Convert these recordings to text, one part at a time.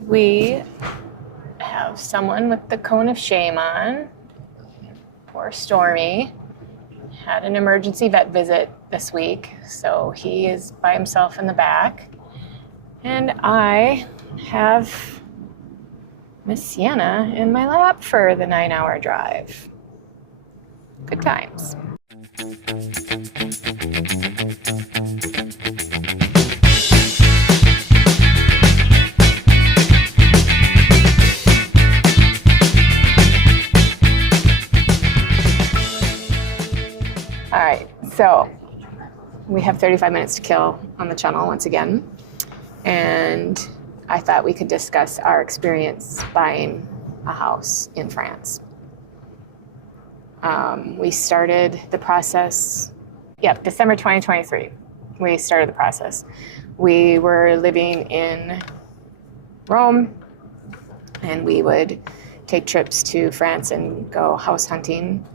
We have someone with the cone of shame on. Poor Stormy. Had an emergency vet visit this week, so he is by himself in the back. And I have Miss Sienna in my lap for the 9-hour drive. Good times. All right, so we have 35 minutes to kill on the channel once again, and I thought we could discuss our experience buying a house in France. We started the process, December 2023, we started the process. We were living in Rome, and we would take trips to France and go house hunting.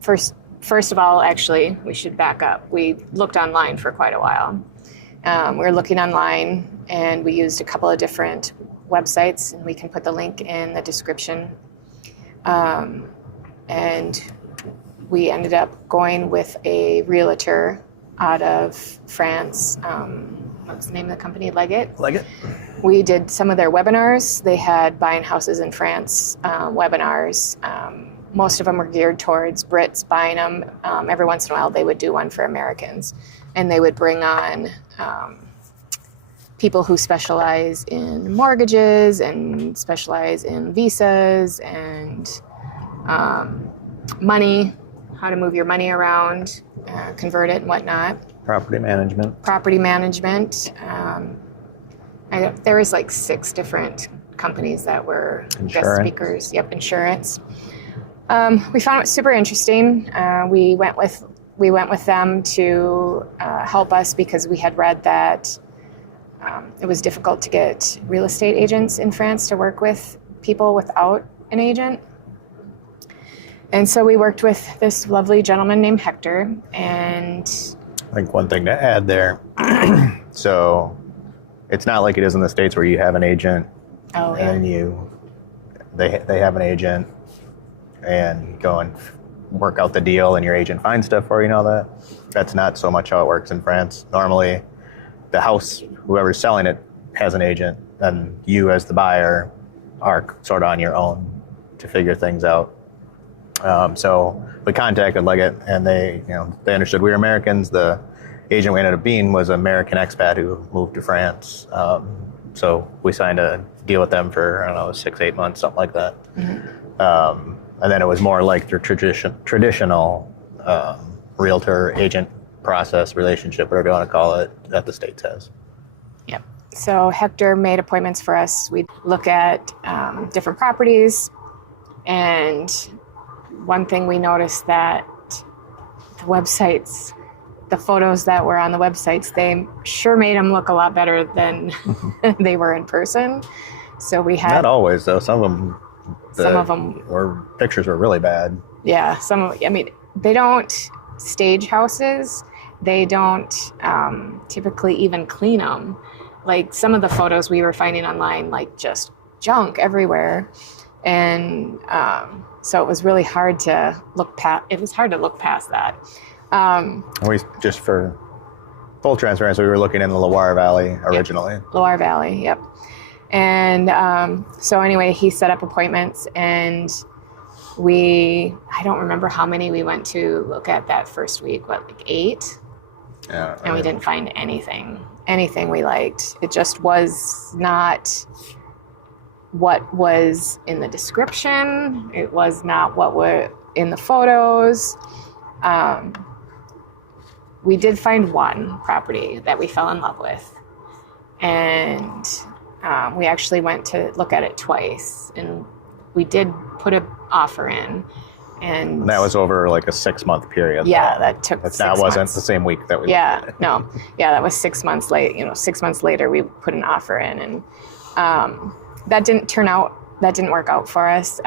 First of all, actually, we should back up. We looked online for quite a while. We were looking online, and we used a couple of different websites, and we can put the link in the description. And we ended up going with a realtor out of France. What's the name of the company? Leggett? Leggett. We did some of their webinars. They had buying houses in France webinars. Most of them were geared towards Brits buying them. Every once in a while, they would do one for Americans. And they would bring on people who specialize in mortgages and specialize in visas and money, how to move your money around, convert it and whatnot. Property management. There was like 6 different companies that were guest speakers. Yep, insurance. We found it super interesting. We went with them to help us because we had read that it was difficult to get real estate agents in France to work with people without an agent. And so we worked with this lovely gentleman named Hector. And I think one thing to add there, so it's not like it is in the States where you have an agent and they have an agent and you go and work out the deal and your agent finds stuff for you and all that. That's not so much how it works in France. Normally, the house, whoever's selling it, has an agent, and you as the buyer are sort of on your own to figure things out. So we contacted Leggett, and they understood we were Americans. The agent we ended up being was an American expat who moved to France. So we signed a deal with them for, 6-8 months, something like that. Mm-hmm. And then it was more like the traditional realtor agent process, relationship, whatever you want to call it, that the States has. Yep. So Hector made appointments for us. We'd look at different properties, and one thing we noticed that the photos that were on the websites, they sure made them look a lot better than they were in person. So we had... Not always, though. Some of them pictures were really bad. Yeah, they don't stage houses. They don't typically even clean them. Like some of the photos we were finding online, like just junk everywhere. And so it was really hard to look past. It was hard to look past that. Just for full transparency, we were looking in the Loire Valley originally. Yep. Loire Valley, yep. And so anyway, he set up appointments, and I don't remember how many we went to look at that first week, like 8? Yeah. And we didn't find anything we liked. It just was not what was in the description. It was not what were in the photos. We did find one property that we fell in love with, and we actually went to look at it twice, and we did put an offer in. And that was over like a 6-month period. Yeah, that took 6 months. That wasn't the same week that we... Yeah, no. Yeah, that was 6 months late. 6 months later, we put an offer in, and that didn't work out for us.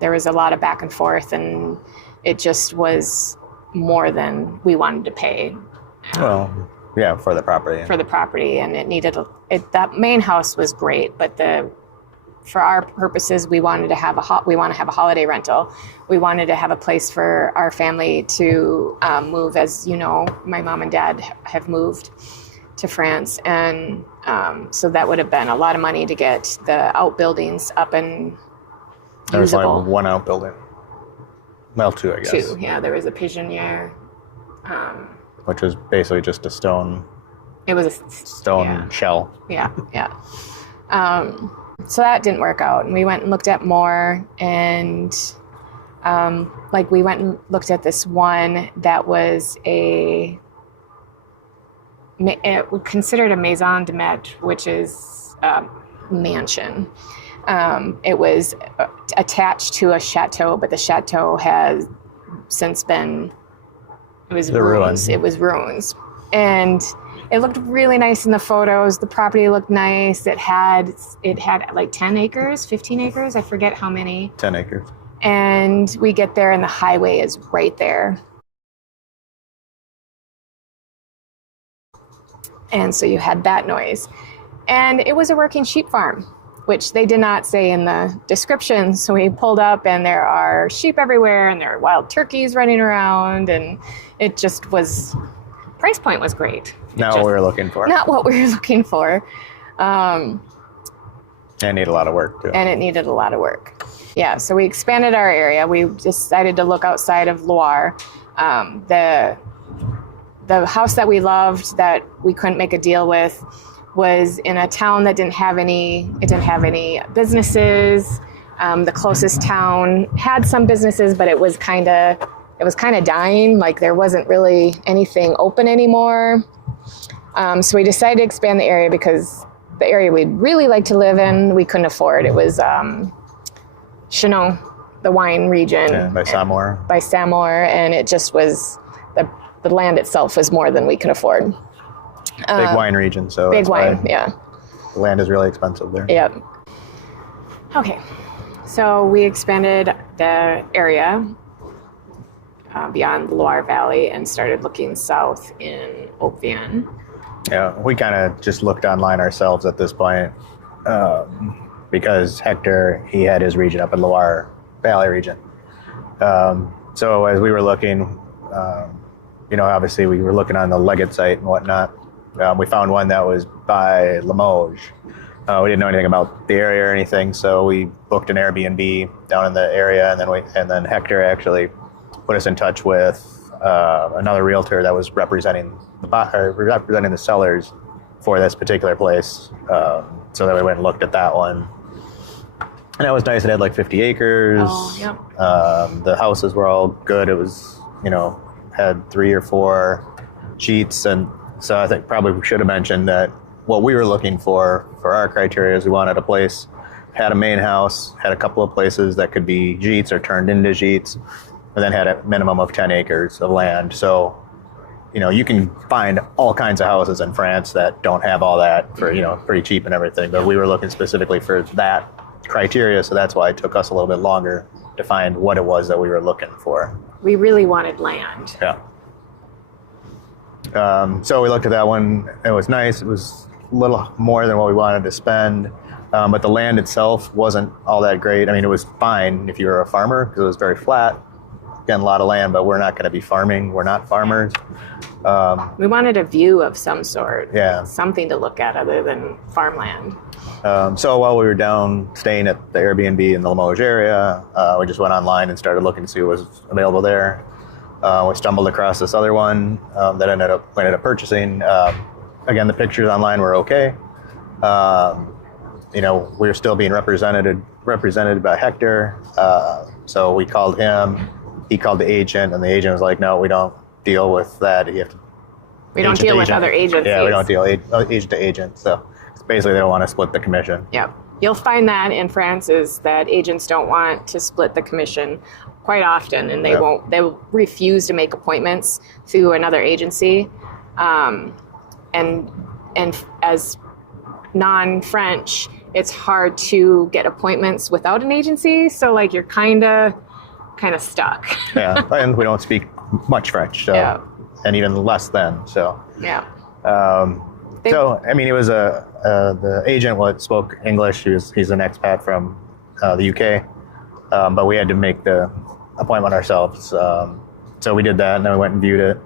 There was a lot of back and forth, and it just was more than we wanted to pay. Well, Yeah, for the property. For the property, and that main house was great, but for our purposes, we wanted to have a holiday rental. We wanted to have a place for our family to move. As you know, my mom and dad have moved to France, and so that would have been a lot of money to get the outbuildings up and usable. There was like one outbuilding. Well, two, I guess. Two, yeah. There was a pigeonniere. Which was basically just a stone. It was a stone shell. Yeah, yeah. So that didn't work out, and we went and looked at more, and we went and looked at this one that was considered a maison de maître, which is a mansion. It was attached to a chateau, but the chateau has since been ruins. It was ruins, and it looked really nice in the photos. The property looked nice. It had like 10 acres, 15 acres. I forget how many. 10 acres. And we get there and the highway is right there. And so you had that noise. And it was a working sheep farm, which they did not say in the description. So we pulled up and there are sheep everywhere and there are wild turkeys running around, and it just was, price point was great. Not what we were looking for. Not what we were looking for. And it needed a lot of work, too. And it needed a lot of work. Yeah, so we expanded our area. We decided to look outside of Loire. The house that we loved that we couldn't make a deal with was in a town that didn't have any businesses. The closest town had some businesses, but it was kind of dying. Like there wasn't really anything open anymore. So we decided to expand the area because the area we'd really like to live in, we couldn't afford. It was Chinon, the wine region. Yeah, by Samour. By Samour, and it just was, the land itself was more than we could afford. Big wine region, so big wine, yeah. The land is really expensive there. Yep. Okay, so we expanded the area beyond the Loire Valley and started looking south in Haute-Vienne. Yeah, we kind of just looked online ourselves at this point because Hector, he had his region up in Loire Valley region. So as we were looking, obviously we were looking on the Leggett site and whatnot. We found one that was by Limoges. We didn't know anything about the area or anything, so we booked an Airbnb down in the area, and then Hector actually put us in touch with another realtor that was representing the sellers for this particular place. So then we went and looked at that one, and that was nice. It had like 50 acres. Oh, yep. The houses were all good. It was, had 3 or 4 sheets, and so I think probably we should have mentioned that what we were looking for our criteria is we wanted a place, had a main house, had a couple of places that could be gîtes or turned into gîtes, and then had a minimum of 10 acres of land. So, you can find all kinds of houses in France that don't have all that for, pretty cheap and everything. But we were looking specifically for that criteria, so that's why it took us a little bit longer to find what it was that we were looking for. We really wanted land. Yeah. So we looked at that one. It was nice. It was a little more than what we wanted to spend. But the land itself wasn't all that great. I mean, it was fine if you were a farmer because it was very flat. Again, a lot of land, but we're not going to be farming. We're not farmers. We wanted a view of some sort. Yeah. Something to look at other than farmland. So while we were down staying at the Airbnb in the Limoges area, we just went online and started looking to see what was available there. We stumbled across this other one that we ended up purchasing. Again, the pictures online were okay. We were still being represented by Hector. So we called him. He called the agent, and the agent was like, "No, we don't deal with that. We don't deal with other agencies. Yeah, we don't deal agent to agent." So basically, they don't want to split the commission. Yeah, you'll find that in France is that agents don't want to split the commission quite often, and they won't. They will refuse to make appointments through another agency, and as non-French, it's hard to get appointments without an agency. So like you're kind of stuck. Yeah, and we don't speak much French, so and even less then. So yeah. So, I mean, it was the agent spoke English. He's an expat from the UK, but we had to make the appointment ourselves. So we did that, and then we went and viewed it.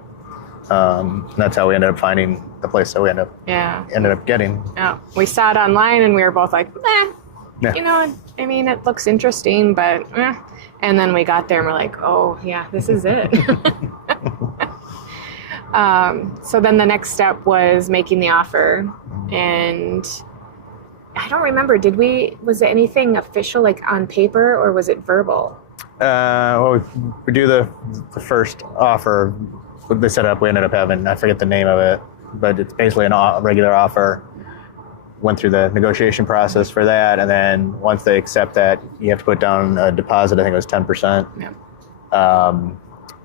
And that's how we ended up finding the place that we ended up getting. Yeah, we saw it online, and we were both like, Yeah. you know, I mean, it looks interesting, but And then we got there, and we're like, oh, yeah, this is it. So then the next step was making the offer, and I don't remember, was it anything official, like on paper, or was it verbal? Well, we do the first offer. They set up, we ended up having, I forget the name of it, but it's basically a regular offer. Went through the negotiation process for that, and then once they accept that, you have to put down a deposit. I think it was 10%. Yeah.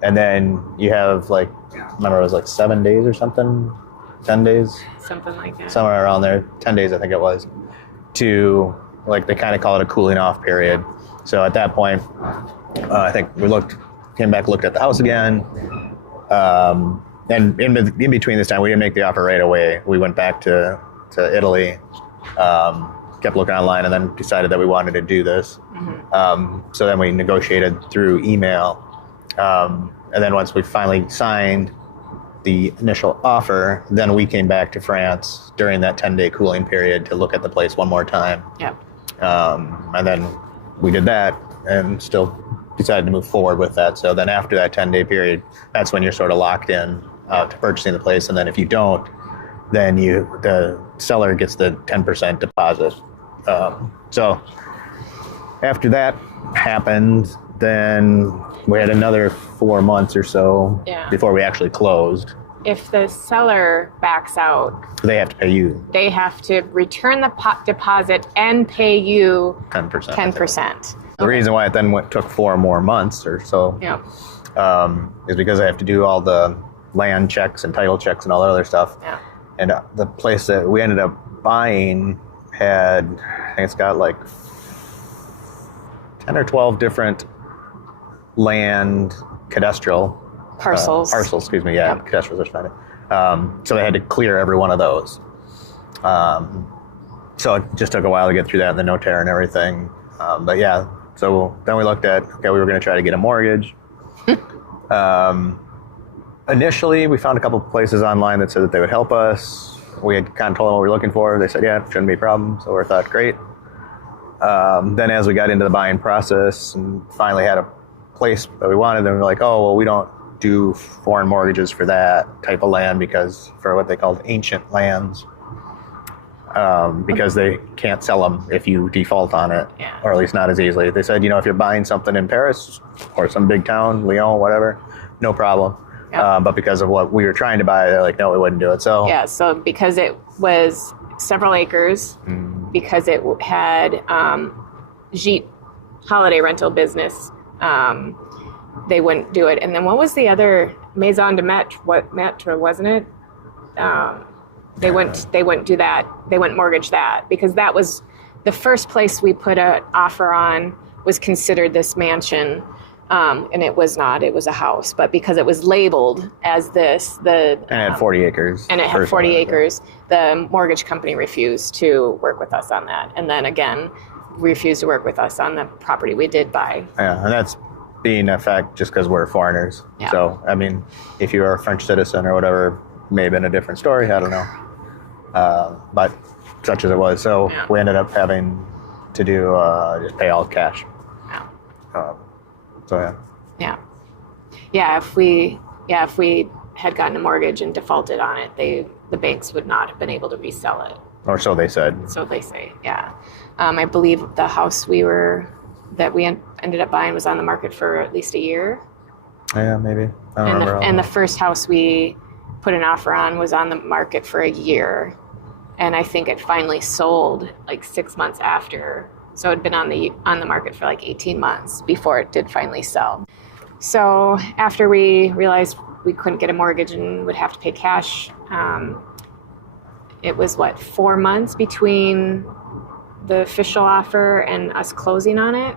And then you have I remember it was 7 days or something, 10 days, something like that, somewhere around there, 10 days I think it was, to they kind of call it a cooling off period. So at that point, I think we came back, looked at the house again, and in between this time, we didn't make the offer right away. We went back to Italy, kept looking online, and then decided that we wanted to do this. Mm-hmm. So then we negotiated through email. And then once we finally signed the initial offer, then we came back to France during that 10-day cooling period to look at the place one more time. Yep. And then we did that and still decided to move forward with that. So then after that 10-day period, that's when you're sort of locked in to purchasing the place. And then if you don't, then the seller gets the 10% deposit. So after that happened, then we had another 4 months or so before we actually closed. If the seller backs out, they have to pay you. They have to return the deposit and pay you 10%. 10%. The reason why it then took 4 more months or so is because I have to do all the land checks and title checks and all that other stuff. Yeah. And the place that we ended up buying had, I think it's got 10 or 12 different land cadastral parcels, excuse me. Yeah, cadastrals are fine. So they had to clear every one of those. So it just took a while to get through that and the notaire and everything. But yeah, so then we looked at, we were going to try to get a mortgage. Initially, we found a couple of places online that said that they would help us. We had kind of told them what we were looking for. They said, yeah, shouldn't be a problem. So we thought, great. Then as we got into the buying process and finally had a place that we wanted, then we were like, oh, well, we don't do foreign mortgages for that type of land because for what they called ancient lands, because they can't sell them if you default on it, or at least not as easily. They said, if you're buying something in Paris or some big town, Lyon, whatever, no problem. Yep. But because of what we were trying to buy, they're like, no, we wouldn't do it. So so because it was several acres, because it had Gîte holiday rental business, they wouldn't do it. And then what was the other, Maison de Maître, wasn't it? They wouldn't do that. They wouldn't mortgage that because that was the first place we put an offer on was considered this mansion. And it was not. It was a house. But because it was labeled as this, and it had 40 acres. And it had 40 acres. The mortgage company refused to work with us on that. And then again, refused to work with us on the property we did buy. Yeah, and that's being a fact just because we're foreigners. Yeah. So, I mean, if you were a French citizen or whatever, may have been a different story. I don't know. But such as it was. So we ended up having to do just pay all cash. If we had gotten a mortgage and defaulted on it, the banks would not have been able to resell it. Or so they said. So they say, yeah. I believe the house we ended up buying was on the market for at least a year. Yeah, maybe. And the first house we put an offer on was on the market for a year, and I think it finally sold 6 months after. So it'd been on the market for 18 months before it did finally sell. So after we realized we couldn't get a mortgage and would have to pay cash, it was 4 months between the official offer and us closing on it.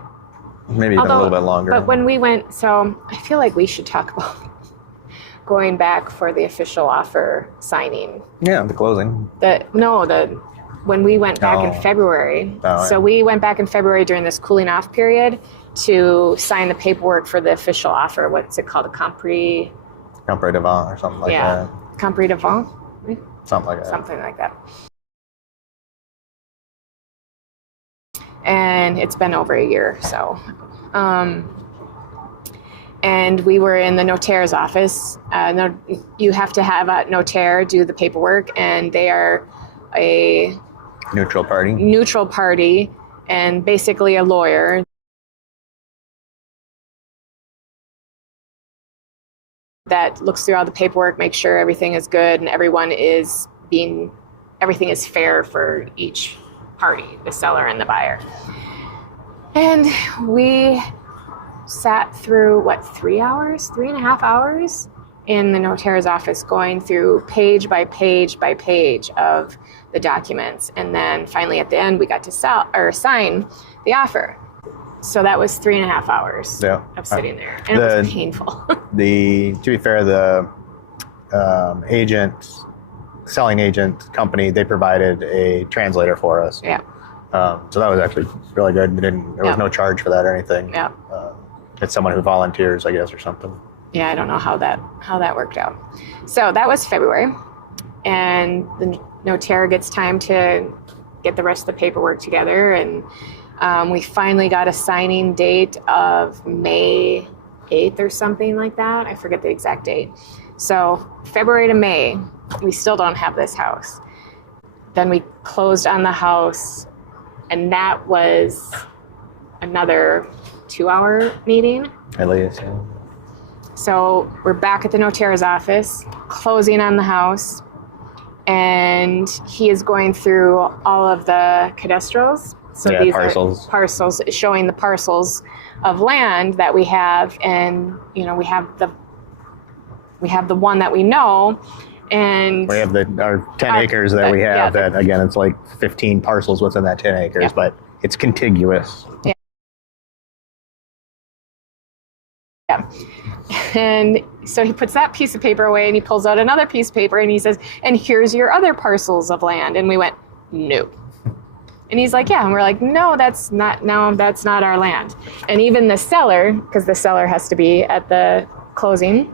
Maybe even a little bit longer. But when we went, so I feel like we should talk about going back for the official offer signing. Yeah, the closing. When we went back in February. So we went back in February during this cooling off period to sign the paperwork for the official offer. What's it called? A compris devant or something like that. Compris devant? Something like that. Something like that. And it's been over a year, so. And we were in the notaire's office. You have to have a notaire do the paperwork, and they are a neutral party, and basically a lawyer that looks through all the paperwork, makes sure everything is good and everything is fair for each party, the seller and the buyer. And we sat through 3.5 hours in the notaire's office, going through page by page by page of the documents. And then finally at the end, we got to sign the offer. So that was 3.5 hours of sitting there. And it was painful. To be fair, the selling agent company, they provided a translator for us. Yeah. So that was actually really good. There was no charge for that or anything. Yeah. It's someone who volunteers, I guess, or something. Yeah, I don't know how that worked out. So that was February, and the notaire gets time to get the rest of the paperwork together, and we finally got a signing date of May 8th or something like that. I forget the exact date. So February to May, we still don't have this house. Then we closed on the house, and that was another 2-hour meeting. At least, yeah. So we're back at the notaire's office, closing on the house, and he is going through all of the cadastrals. So these parcels. are parcels, showing the parcels of land that we have, and we have the one that we know, and we have our 10 acres that we have. That again, it's like 15 parcels within that 10 acres, but it's contiguous. Yeah. Yeah. And so he puts that piece of paper away, and he pulls out another piece of paper, and he says, "And here's your other parcels of land." And we went, "No." And he's like, "Yeah." And we're like, "No, that's not our land." And even the seller, because the seller has to be at the closing,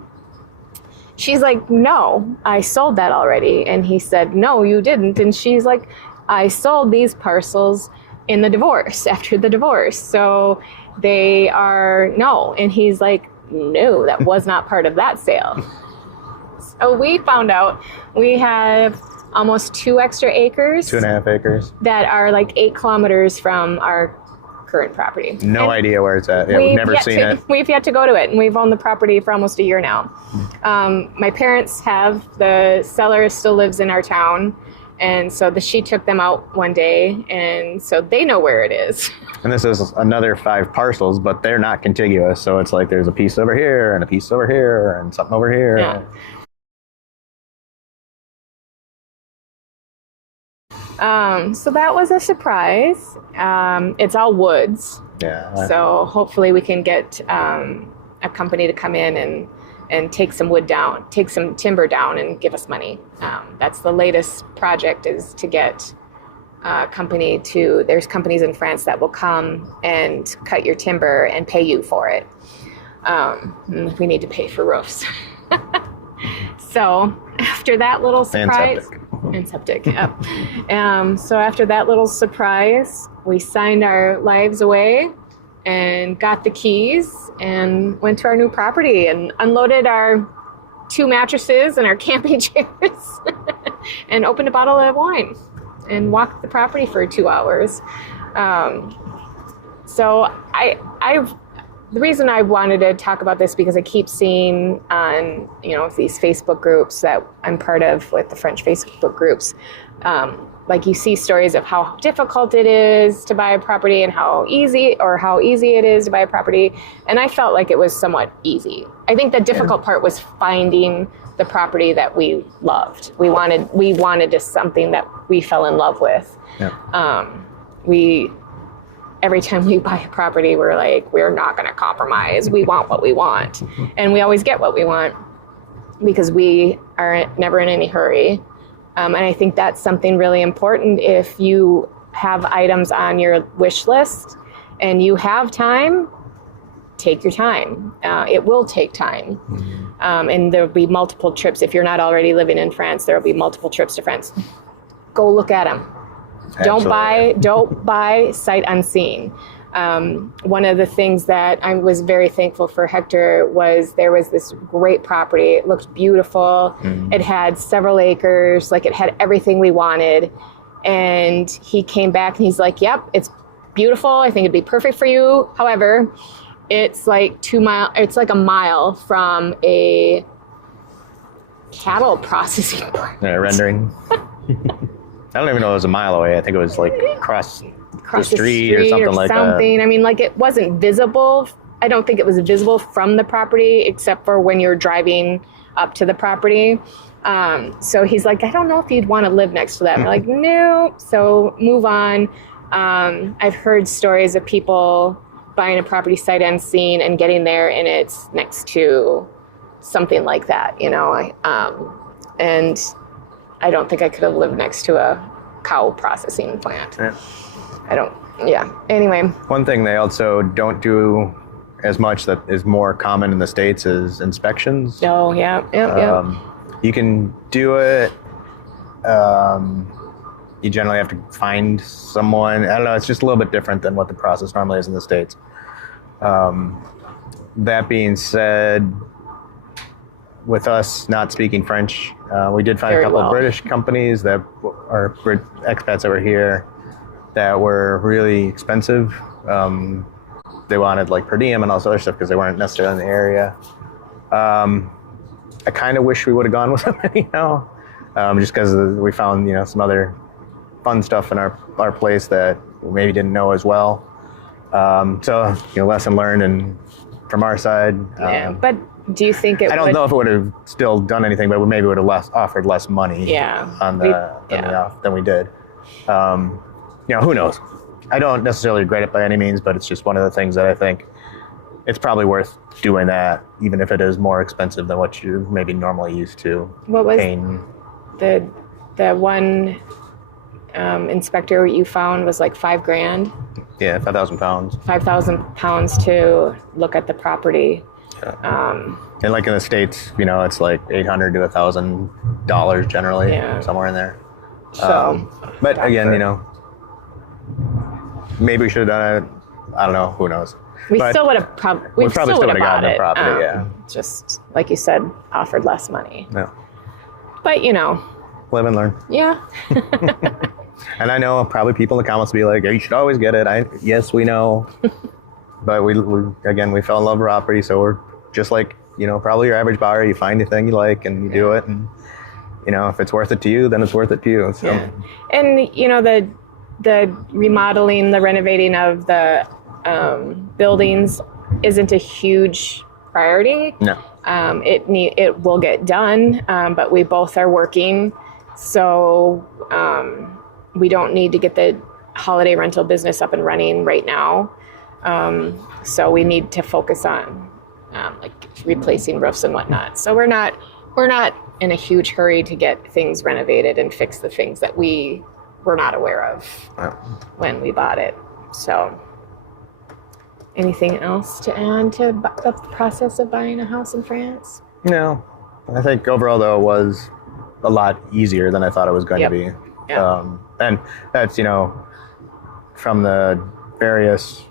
she's like, "No, I sold that already." And he said, "No, you didn't." And she's like, "I sold these parcels in the divorce, after the divorce. So they are no." And he's like, "No, that was not part of that sale." So we found out we have almost 2 extra acres. 2.5 acres. That are like 8 kilometers from our current property. No idea where it's at. Yeah, we've never seen it. We've yet to go to it, and we've owned the property for almost a year now. My parents have. The seller still lives in our town, and so she took them out one day, and so they know where it is. And this is another 5 parcels, but they're not contiguous. So it's like there's a piece over here and a piece over here and something over here. Yeah. So that was a surprise. It's all woods. Yeah. So hopefully we can get a company to come in and take some wood down, take some timber down and give us money. That's the latest project, is to get a company there's companies in France that will come and cut your timber and pay you for it. We need to pay for roofs. So after that little surprise... And septic, yeah. So after that little surprise, we signed our lives away and got the keys and went to our new property and unloaded our 2 mattresses and our camping chairs and opened a bottle of wine and walked the property for 2 hours. So the reason I wanted to talk about this, because I keep seeing on, these Facebook groups that I'm part of, with the French Facebook groups, like you see stories of how difficult it is to buy a property and how easy it is to buy a property. And I felt like it was somewhat easy. I think the difficult part was finding the property that we loved. We wanted just something that we fell in love with. Yeah. Every time we buy a property, we're like, we're not going to compromise. We want what we want. And we always get what we want. because we are never in any hurry. And I think that's something really important. If you have items on your wish list and you have time, take your time. It will take time. And there'll be multiple trips. If you're not already living in France, there'll be multiple trips to France. Go look at them. Don't buy sight unseen. One of the things that I was very thankful for Hector was there was this great property. It looked beautiful. It had several acres, like it had everything we wanted. And he came back and he's like, yep, it's beautiful. I think it'd be perfect for you. However, it's like a mile from a cattle processing plant. Yeah, rendering. I don't even know it was a mile away. I think it was like across the street or something like that. I mean, like it wasn't visible. I don't think it was visible from the property except for when you're driving up to the property. So he's like, I don't know if you'd want to live next to that. I'm like, no. So move on. I've heard stories of people buying a property sight unseen and getting there and it's next to something like that, you know. And I don't think I could have lived next to a cow processing plant. Yeah. Anyway. One thing they also don't do as much that is more common in the States is inspections. Oh, yeah. You can do it. You generally have to find someone. I don't know. It's just a little bit different than what the process normally is in the States. That being said, with us not speaking French, we did find a couple of British companies that are expats that were here that were really expensive. They wanted like per diem and all this other stuff because they weren't necessarily in the area. I kind of wish we would have gone with them, you know, just because we found, you know, some other fun stuff in our place that we maybe didn't know as well. So, you know, lesson learned and from our side. But do you think I don't know if it would have still done anything, but we maybe would have offered less money on than we did. You know, who knows? I don't necessarily regret it by any means, but it's just one of the things that I think it's probably worth doing that, even if it is more expensive than what you're maybe normally used to. What was the one inspector you found was like $5,000? Yeah, 5,000 pounds. 5,000 pounds to look at the property. Yeah. And like in the States, you know, it's like $800 to $1,000 generally, somewhere in there. So, but again, you know, maybe we should have done it. I don't know. Who knows? We still would have probably still would have gotten the property. Just like you said, offered less money. Yeah. But you know, live and learn. Yeah. And I know probably people in the comments will be like, "You should always get it." Yes, we know. But we fell in love with property, so we're just like, you know, probably your average buyer. You find the thing you like and you do it, and you know, if it's worth it to you, then it's worth it to you. So. Yeah. And you know, the remodeling, the renovating of the buildings isn't a huge priority. No. It will get done, but we both are working, so we don't need to get the holiday rental business up and running right now. So we need to focus on like replacing roofs and whatnot. So we're not in a huge hurry to get things renovated and fix the things that we were not aware of when we bought it. So anything else to add to the process of buying a house in France? No. I think overall, though, it was a lot easier than I thought it was going to be. Yeah. And that's, you know, from the various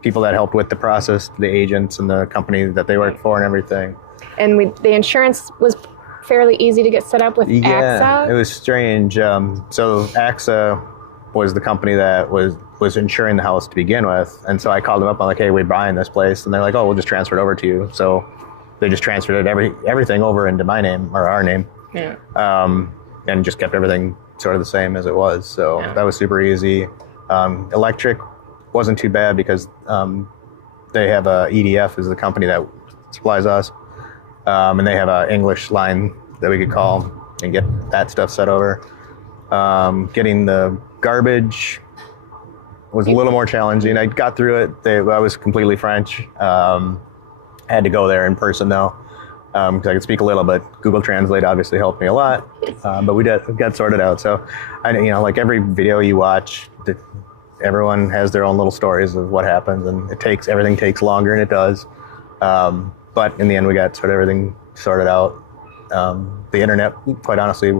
people that helped with the process, the agents and the company that they worked for and everything. And the insurance was fairly easy to get set up with AXA? Yeah, it was strange. So AXA was the company that was insuring the house to begin with. And so I called them up. I'm like, hey, we're buying this place. And they're like, oh, we'll just transfer it over to you. So they just transferred everything over into my name or our name. Yeah. And just kept everything sort of the same as it was. So that was super easy. Electric wasn't too bad because they have EDF is the company that supplies us. And they have an English line that we could call and get that stuff set over. Getting the garbage was a little more challenging. I got through it. I was completely French. I had to go there in person though. because I could speak a little, but Google Translate obviously helped me a lot. But we got sorted out. So, like every video you watch, everyone has their own little stories of what happens, and everything takes longer, and it does. But in the end, we got everything sorted out. The internet, quite honestly,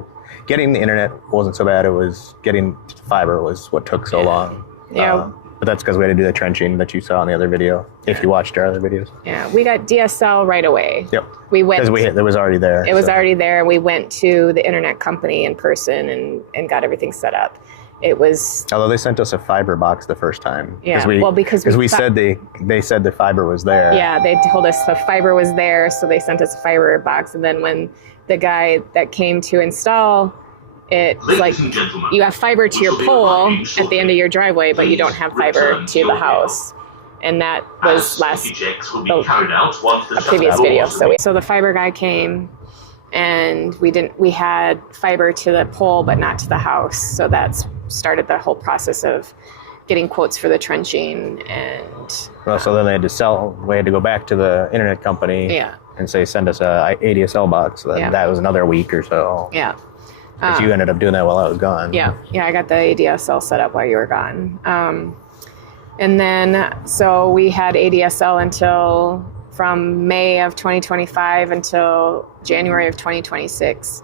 getting the internet wasn't so bad. It was getting fiber was what took so long. Yeah. But that's because we had to do the trenching that you saw in the other video, if you watched our other videos. Yeah, we got DSL right away. Yep. We went. Because it was already there. It was already there. We went to the internet company in person and got everything set up. It was. Although they sent us a fiber box the first time. Yeah. Because we said they said the fiber was there. Yeah, they told us the fiber was there, so they sent us a fiber box. And then when the guy that came to install it, like, you have fiber to your pole at the end of your driveway, but you don't have fiber to the house. And that was a previous video. So the fiber guy came, and we had fiber to the pole, but not to the house. So that's started the whole process of getting quotes for the trenching. And so then we had to go back to the internet company and say, send us a ADSL box. Then that was another week or so. Yeah. Because you ended up doing that while I was gone. Yeah, I got the ADSL set up while you were gone. And then, so we had ADSL from May of 2025 until January of 2026,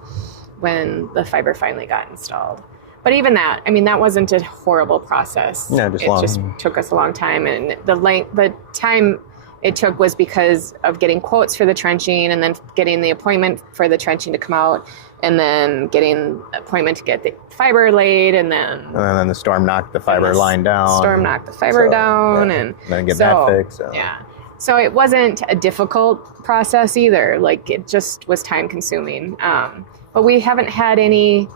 when the fiber finally got installed. But even that, that wasn't a horrible process. No, it just took us a long time. And the time it took was because of getting quotes for the trenching, and then getting the appointment for the trenching to come out, and then getting an appointment to get the fiber laid, and then the storm knocked the fiber line down. Storm knocked the fiber down, and then get that fixed. So. Yeah. So it wasn't a difficult process either. Like, it just was time consuming. But we haven't had any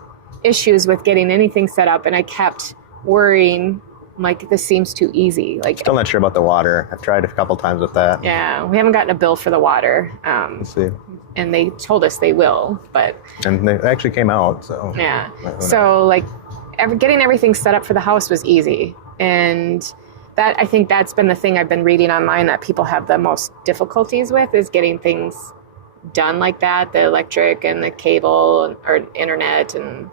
issues with getting anything set up, and I kept worrying, like, this seems too easy. Like, still not sure about the water. I've tried a couple times with that. Yeah, we haven't gotten a bill for the water. Let's see. And they told us they will, but... And they actually came out, so... Yeah. So, like, getting everything set up for the house was easy. And I think that's been the thing I've been reading online that people have the most difficulties with, is getting things done like that, the electric and the cable or internet and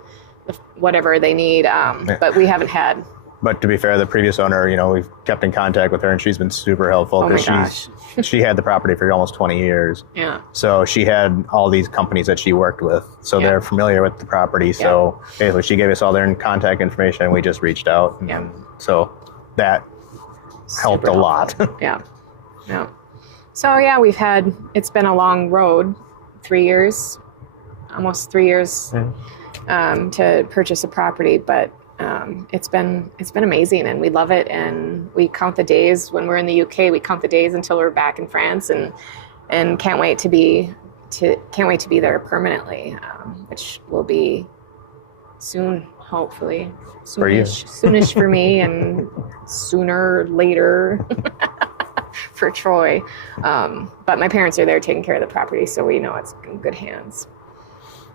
whatever they need. But we haven't had... But to be fair, the previous owner, we've kept in contact with her, and she's been super helpful, because she had the property for almost 20 years. Yeah. So she had all these companies that she worked with. So they're familiar with the property. So basically, she gave us all their contact information, and we just reached out. And so that helped a lot. Yeah. So it's been a long road, 3 years, almost 3 years to purchase a property, but it's been amazing, and we love it, and we count the days when we're in the UK. We count the days until we're back in France, and can't wait to be there permanently, which will be soon, hopefully. Soonish for me, and sooner later for Troy. But my parents are there taking care of the property, so we know it's in good hands.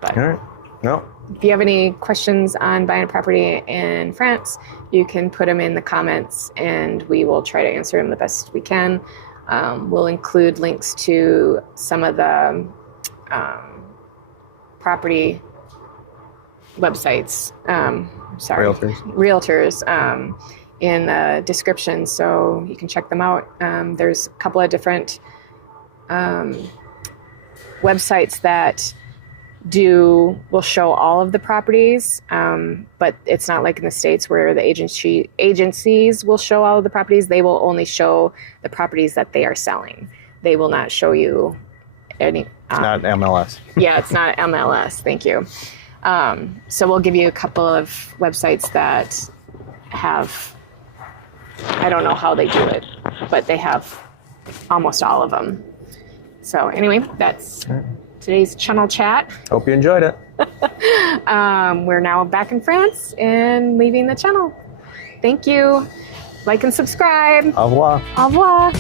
But all right. No. If you have any questions on buying a property in France, you can put them in the comments, and we will try to answer them the best we can. We'll include links to some of the property websites, realtors, in the description, so you can check them out. There's a couple of different websites that will show all of the properties, but it's not like in the States where the agencies will show all of the properties. They will only show the properties that they are selling. They will not show you any... It's not MLS. Yeah, it's not MLS. Thank you. So we'll give you a couple of websites that have... I don't know how they do it, but they have almost all of them. So anyway, that's... today's channel chat. Hope you enjoyed it. We're now back in France and leaving the channel. Thank you. Like and subscribe. Au revoir. Au revoir.